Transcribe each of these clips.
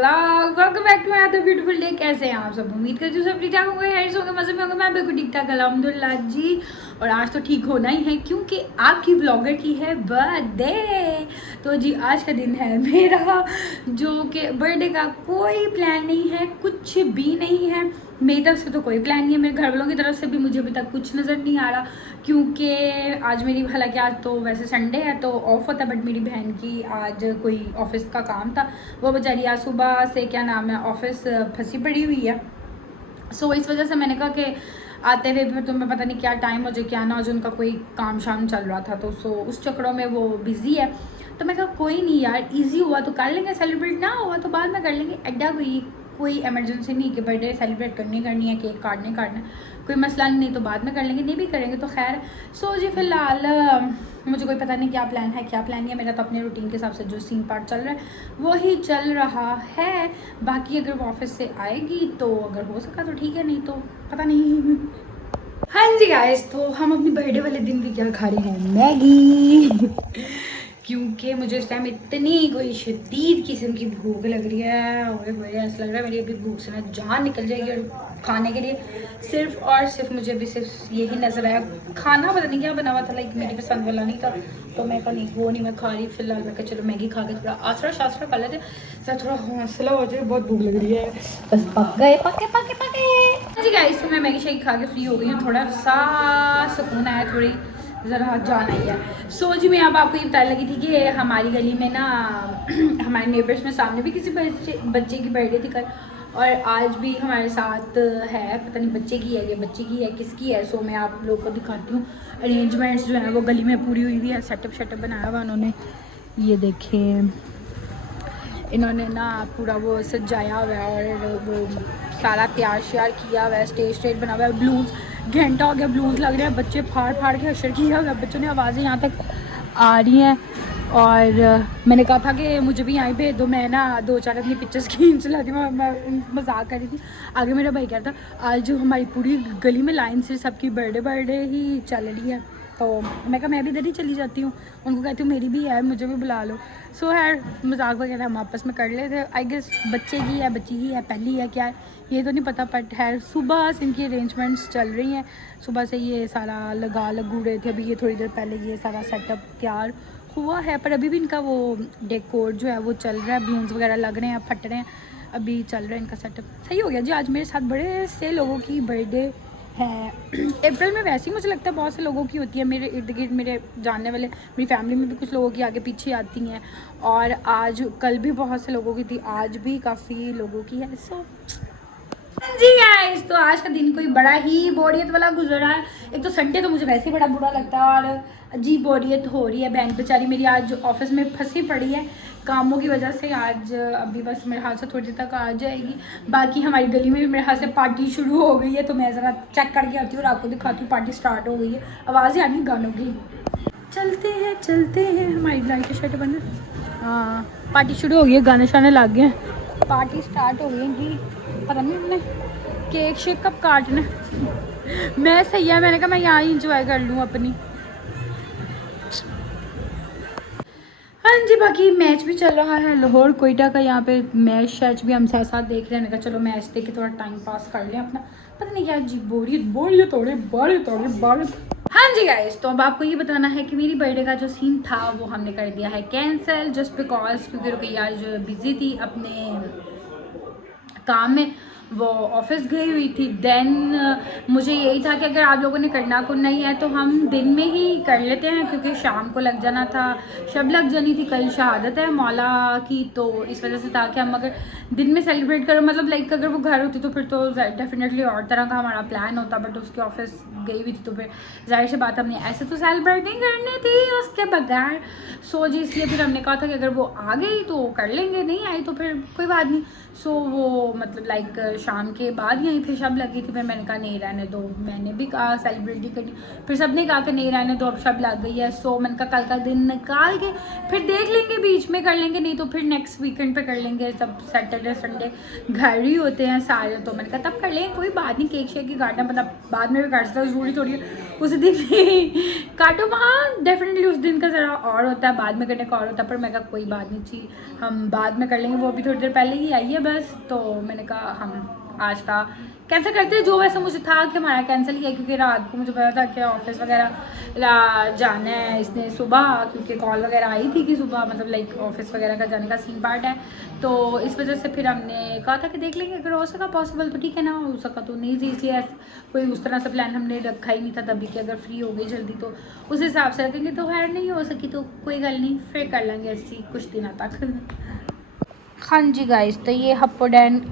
Vlog. Welcome back to another beautiful day. कैसे हैं आप सब? उम्मीद करती हूँ सब ठीक ठाक होंगे, हैंड्स होंगे, मजे में होंगे। मैं बिल्कुल ठीक ठाक अल्हम्दुलिल्लाह जी। और आज तो ठीक होना ही है क्योंकि आपकी ब्लॉगर की है बर्थडे। तो जी आज का दिन है मेरा, जो कि बर्थडे का कोई प्लान नहीं है, कुछ भी नहीं है मेरी तरफ से। तो कोई प्लान नहीं है, मेरे घर वालों की तरफ से भी मुझे अभी तक कुछ नज़र नहीं आ रहा क्योंकि आज मेरी, हालांकि आज तो वैसे संडे है तो ऑफ होता, बट मेरी बहन की आज कोई ऑफिस का काम था। वो बेचारी आज सुबह से क्या नाम है ऑफिस फंसी पड़ी हुई है। सो इस वजह से मैंने कहा कि आते हुए भी तुम्हें पता नहीं क्या टाइम हो जाए क्या ना हो जाए, उनका कोई काम शाम चल रहा था तो उस चक्करों में वो बिज़ी है। तो मैं कहा कोई नहीं यार, इजी हुआ तो कर लेंगे सेलिब्रेट, ना हुआ तो बाद में कर लेंगे। एड्डा कोई इमरजेंसी नहीं कि बर्थडे सेलिब्रेट करनी है, केक काटना कोई मसला नहीं, तो बाद में कर लेंगे, नहीं भी करेंगे तो खैर। सो जी फिलहाल मुझे कोई पता नहीं क्या प्लान है क्या प्लान नहीं है। मेरा तो अपने रूटीन के हिसाब से जो सीन पार्ट चल रहा है वही चल रहा है। बाकी अगर वो ऑफिस से आएगी तो अगर हो सका तो ठीक है, नहीं तो पता नहीं। हाँ जी गाइस, तो हम अपनी बर्थडे वाले दिन भी क्या खा रहे हैं, मैगी। क्योंकि मुझे इस टाइम इतनी कोई शदीद किस्म की भूख लग रही है और मुझे ऐसा लग रहा है मेरी अभी भूख से ना जान निकल जाएगी। और खाने के लिए सिर्फ और सिर्फ मुझे अभी सिर्फ यही नज़र आया। खाना पता नहीं क्या बना हुआ था, लाइक मेरी पसंद वाला नहीं था तो मैं कहा नहीं वो नहीं मैं खा रही। फिलहाल मैं कहा चलो मैगी खा के थोड़ा आसरा शास्त्रा कर लेते, थोड़ा हौसला हो जाए, बहुत भूख लग रही है। बस पक गए पके जी गाइस। तो मैं मैगी शेक खा के फ्री हो गई हूँ, थोड़ा सा सुकून आया, थोड़ी ज़रा जान आई है। सो जी मैं अब आपको ये बताने लगी थी कि हमारी गली में ना हमारे नेबर्स में सामने भी किसी बच्चे की बर्थडे थी कल, और आज भी हमारे साथ है, पता नहीं बच्चे की है या बच्ची की है किसकी है। सो मैं आप लोगों को दिखाती हूँ। अरेंजमेंट्स जो है वो गली में पूरी हुई हुई है, सेटअप बनाया हुआ उन्होंने, ये देखें इन्होंने ना पूरा वो सजाया हुआ है और वो सारा तैयार श्यार किया हुआ है, स्टेज बना हुआ है, ब्लूज घंटा हो गया, ब्लूज लग रहे हैं, बच्चे फाड़ के अशर किया हुआ है, बच्चों ने आवाज़ें यहाँ तक आ रही हैं। और मैंने कहा था कि मुझे भी यहाँ भेज दो, मैं ना 2-4 अपनी पिक्चर्स खींच लाती हूँ। मैं मजाक कर रही थी, आगे मेरा भाई कह रहा था आज जो हमारी पूरी गली में लाइन से सबकी बर्थडे ही चल रही है, तो मैं कहा मैं भी इधर ही चली जाती हूँ, उनको कहती हूँ मेरी भी है मुझे भी बुला लो। सो है मजाक वगैरह हम आपस में कर लेते थे। आई गेस बच्चे की है बच्ची की है पहली है क्या है ये तो नहीं पता, बट है सुबह से इनकी अरेंजमेंट्स चल रही हैं। सुबह से ये सारा लगू रहे थे, अभी ये थोड़ी देर पहले ये सारा सेटअप तैयार हुआ है, पर अभी भी इनका वो डेकोर जो है वो चल रहा है, बलून्स वगैरह लग रहे हैं, फट रहे हैं, अभी चल रहा है इनका सेटअप। सही हो गया जी। आज मेरे साथ बड़े से लोगों की बर्थडे है। अप्रैल में वैसे ही मुझे लगता है बहुत से लोगों की होती है, मेरे इर्द गिर्द मेरे जानने वाले, मेरी फैमिली में भी कुछ लोगों की आगे पीछे आती हैं, और आज कल भी बहुत से लोगों की थी, आज भी काफ़ी लोगों की है। सो जी गाइस, तो आज का दिन कोई बड़ा ही बोरियत वाला गुजर रहा है। एक तो संडे तो मुझे वैसे ही बड़ा बुरा लगता है और अजीब बोरियत हो रही है। बहन बेचारी मेरी आज ऑफिस में फंसी पड़ी है कामों की वजह से, आज अभी बस मेरे हाथ से थोड़ी देर तक आ जाएगी। बाकी हमारी गली में भी मेरे हाथ से पार्टी शुरू हो गई है, तो मैं ज़रा चेक करके आती हूँ और आपको दिखाती हूँ। पार्टी स्टार्ट हो गई है, आवाज़ें आ रही गानों की। चलते हैं हमारी लाइट की शर्ट बंद। हाँ पार्टी शुरू हो गई है, गाने शाने लग गए हैं, पार्टी स्टार्ट हो गई है। पता नहीं हमने केक शेक कब काटना। मैं सही है, मैंने कहा मैं यहाँ ही इंजॉय कर लूँ अपनी। हाँ जी, बाकी मैच भी चल रहा है लाहौर कोयटा का, यहाँ पे मैच भी हम साथ साथ देख रहे हैं। मैंने कहा चलो मैच देख के थोड़ा टाइम पास कर लें अपना, पता नहीं क्या जी बोरियत थोड़े बारिश। हाँ जी गाइस, तो अब आपको ये बताना है कि मेरी बर्थडे का जो सीन था वो हमने कर दिया है कैंसिल, जस्ट बिकॉज क्योंकि रुकैया आज बिजी थी अपने काम में, वो ऑफिस गई हुई थी। देन मुझे यही था कि अगर आप लोगों ने करना को नहीं है तो हम दिन में ही कर लेते हैं, क्योंकि शाम को लग जाना था, शब लग जानी थी, कल शहादत है मौला की, तो इस वजह से था कि हम अगर दिन में सेलिब्रेट करो, मतलब लाइक अगर वो घर होती तो फिर तो डेफिनेटली और तरह का हमारा प्लान होता, बट उसके ऑफिस गई हुई थी तो फिर जाहिर सी बात हमने ऐसे तो सेलिब्रेट नहीं करनी थी उसके बगैर। सो जी इसलिए फिर हमने कहा था कि अगर वो आ गई तो कर लेंगे, नहीं आई तो फिर कोई बात नहीं। सो वो मतलब लाइक शाम के बाद यहीं फिर शब लगी थी। फिर मैंने कहा नहीं रहने दो, मैंने भी कहा सेलिब्रेट ही करनी, फिर सब ने कहा कि नहीं रहने दो, अब शब लग गई है। सो मैंने कहा कल का दिन निकाल के फिर देख लेंगे, बीच में कर लेंगे, नहीं तो फिर नेक्स्ट वीकेंड पे कर लेंगे। सब सैटरडे संडे घर ही होते हैं सारे, तो मैंने कहा तब कर लेंगे, कोई बात नहीं। केक शेक ही काटना मतलब बाद में भी काट सकते हो, जरूरी थोड़ी है उस दिन काटो। हाँ डेफिनेटली उस दिन का ज़रा और होता है, बाद में करने का और होता है, पर मैं कहा कोई बात नहीं थी, हम बाद में कर लेंगे। वो भी थोड़ी देर पहले ही आई है बस, तो मैंने कहा हम आज का कैंसिल करते हैं। जो वैसे मुझे था कि हमारा कैंसिल किया, क्योंकि रात को मुझे पता था कि ऑफिस वगैरह जाना है इसने सुबह, क्योंकि कॉल वगैरह आई थी कि सुबह मतलब लाइक ऑफिस वगैरह का जाने का सीन पार्ट है। तो इस वजह से फिर हमने कहा था कि देख लेंगे, अगर हो सका पॉसिबल तो ठीक है, ना हो सका तो नहीं थी। इसलिए कोई उस तरह से प्लान हमने रखा ही नहीं था तभी कि अगर फ्री हो गई जल्दी तो उस हिसाब से रखेंगे। तो खैर नहीं हो सकी तो कोई गल नहीं, फिर कर लेंगे ऐसी कुछ दिनों तक। हाँ जी गाइस, तो ये हप्पोडैन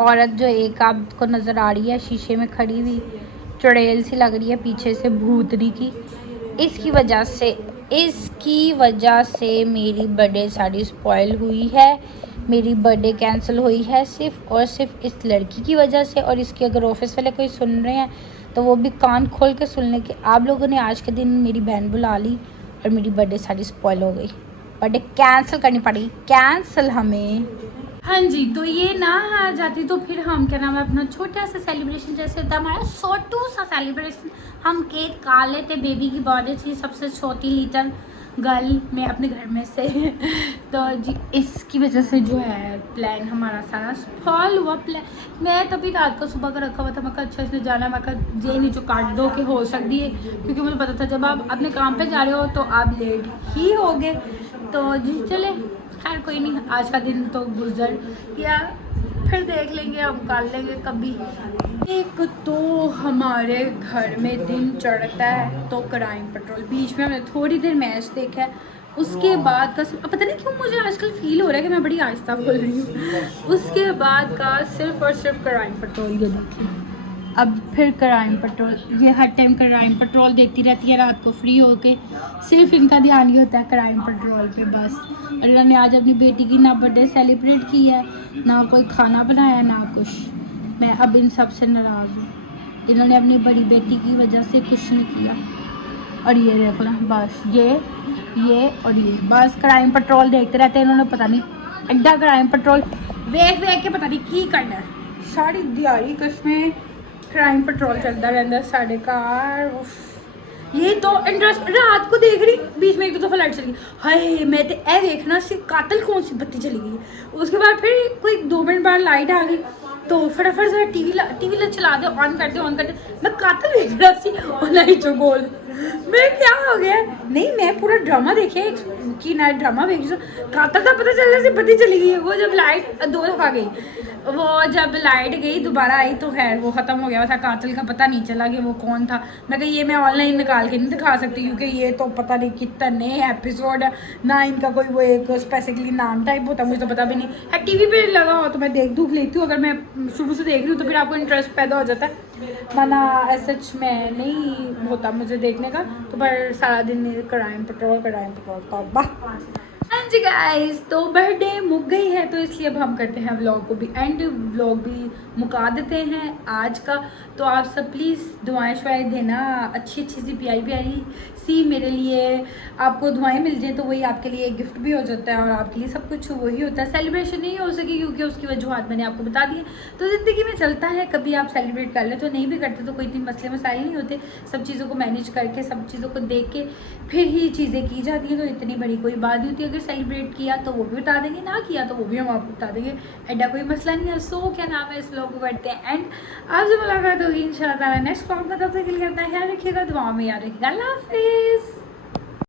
औरत जो एक आपको नज़र आ रही है शीशे में खड़ी हुई, चुड़ैल सी लग रही है पीछे से भूतनी की, इसकी वजह से मेरी बर्थडे सारी स्पॉइल हुई है, मेरी बर्थडे कैंसिल हुई है सिर्फ़ और सिर्फ इस लड़की की वजह से। और इसकी अगर ऑफिस वाले कोई सुन रहे हैं तो वो भी कान खोल के सुन लें कि आप लोगों ने आज के दिन मेरी बहन बुला ली और मेरी बर्थडे सारी स्पॉइल हो गई, बर्थडे कैंसिल करनी पड़ी, कैंसिल हमें। हाँ जी, तो ये ना आ जाती तो फिर हम क्या नाम है अपना छोटा सा सेलिब्रेशन जैसे होता है हमारा छोटू सा सेलिब्रेशन, हम केक काट लेते। बेबी की बर्थडे थी, सबसे छोटी लिटिल गर्ल में अपने घर में से तो जी इसकी वजह से जो है प्लान हमारा सारा फॉल हुआ। प्लान मैं तभी रात को सुबह का रखा हुआ था, मैं कहा अच्छा इसने जाना, मैं कहा ये नहीं जो काट दो कि हो सकती है, क्योंकि मुझे पता था जब आप अपने काम पे जा रहे हो तो आप लेट ही होगे। तो जी चले खैर कोई नहीं, आज का दिन तो गुजर गया, फिर देख लेंगे, हम कर लेंगे कभी। एक तो हमारे घर में दिन चढ़ता है तो क्राइम पेट्रोल, बीच में हमने थोड़ी देर मैच देखा है, उसके बाद का पता नहीं क्यों मुझे आजकल फील हो रहा है कि मैं बड़ी आहिस्ता बोल रही हूँ, उसके बाद का सिर्फ और सिर्फ क्राइम पेट्रोल ये देखी। अब फिर क्राइम पेट्रोल, ये हर टाइम क्राइम पेट्रोल देखती रहती है रात को फ्री होके, सिर्फ इनका ध्यान ही होता है क्राइम पेट्रोल पे बस। और इन्होंने आज अपनी बेटी की ना बर्थडे सेलिब्रेट की है, ना कोई खाना बनाया, ना कुछ। मैं अब इन सब से नाराज़ हूँ, इन्होंने अपनी बड़ी बेटी की वजह से कुछ नहीं किया। और ये देखो ना बस ये और ये बस क्राइम पेट्रोल देखते रहते हैं इन्होंने, पता नहीं एड्डा क्राइम पेट्रोल देख के पता नहीं की करना है। सारी दिहाड़ी कसमें क्राइम पेट्रोल चलता रहता है साढ़े कार। ये तो इंटरेस्ट रात को देख रही, बीच में एक दो दफ़ा लाइट चली गई, हाय मैं तो ए देखना सी कातल कौन सी बत्ती चली गई। उसके बाद फिर कोई 2 मिनट बाद लाइट आ गई तो फटाफट से टीवी चला दे, ऑन कर दे, मैं कातल देख रहा सी और लाइट जो गोल, मैं क्या हो गया। नहीं मैं पूरा ड्रामा देखे कि नाइट ड्रामा देख कातल का पता चल रहा सी बत्ती चली गई। वो जब लाइट 2 दफ़ा गई, वो जब लाइट गई दोबारा आई तो खैर वो ख़त्म हो गया था, कातिल का पता नहीं चला कि वो कौन था। मैं कहा ये मैं ऑनलाइन निकाल के नहीं दिखा सकती क्योंकि ये तो पता नहीं कितने एपिसोड है, ना इनका कोई वो एक स्पेसिफिकली नाम टाइप होता, मुझे तो पता भी नहीं है। टीवी पे लगा हो तो मैं देख लेती हूँ, अगर मैं शुरू से देख रही हूँ तो फिर आपको इंटरेस्ट पैदा हो जाता है, वरना सच में नहीं होता मुझे देखने का। तो पर सारा दिन क्राइम पेट्रोल तौबा। हाँ जी गाइस, तो बर्थडे मुक गई है तो इसलिए अब हम करते हैं व्लॉग को भी एंड, व्लॉग भी मुका देते हैं आज का। तो आप सब प्लीज़ दुआएं शुआएं देना, अच्छी सी प्यारी सी मेरे लिए, आपको दुआएं मिल जाए तो वही आपके लिए एक गिफ्ट भी हो जाता है और आपके लिए सब कुछ वही होता है। सेलिब्रेशन नहीं हो सकी क्योंकि उसकी वजूहत मैंने आपको बता दी है। तो ज़िंदगी में चलता है, कभी आप सेलिब्रेट कर ले तो नहीं भी करते तो कोई इतनी मसले मसाइल नहीं होते, सब चीज़ों को मैनेज करके सब चीज़ों को देख के फिर ही चीज़ें की जाती हैं। तो इतनी बड़ी कोई बात नहीं होती, अगर सेलिब्रेट किया तो वो भी बता देंगे, ना किया तो वो भी हम आपको बता देंगे, ऐसा कोई मसला नहीं है। सो क्या नाम है, इस व्लॉग को करते हैं एंड आपसे मुलाकात होगी इंशाल्लाह नेक्स्ट व्लॉग में। तब तक के लिए अपना ख्याल रखिएगा, दुआ में याद रखिएगा, अल्लाह हाफिज़।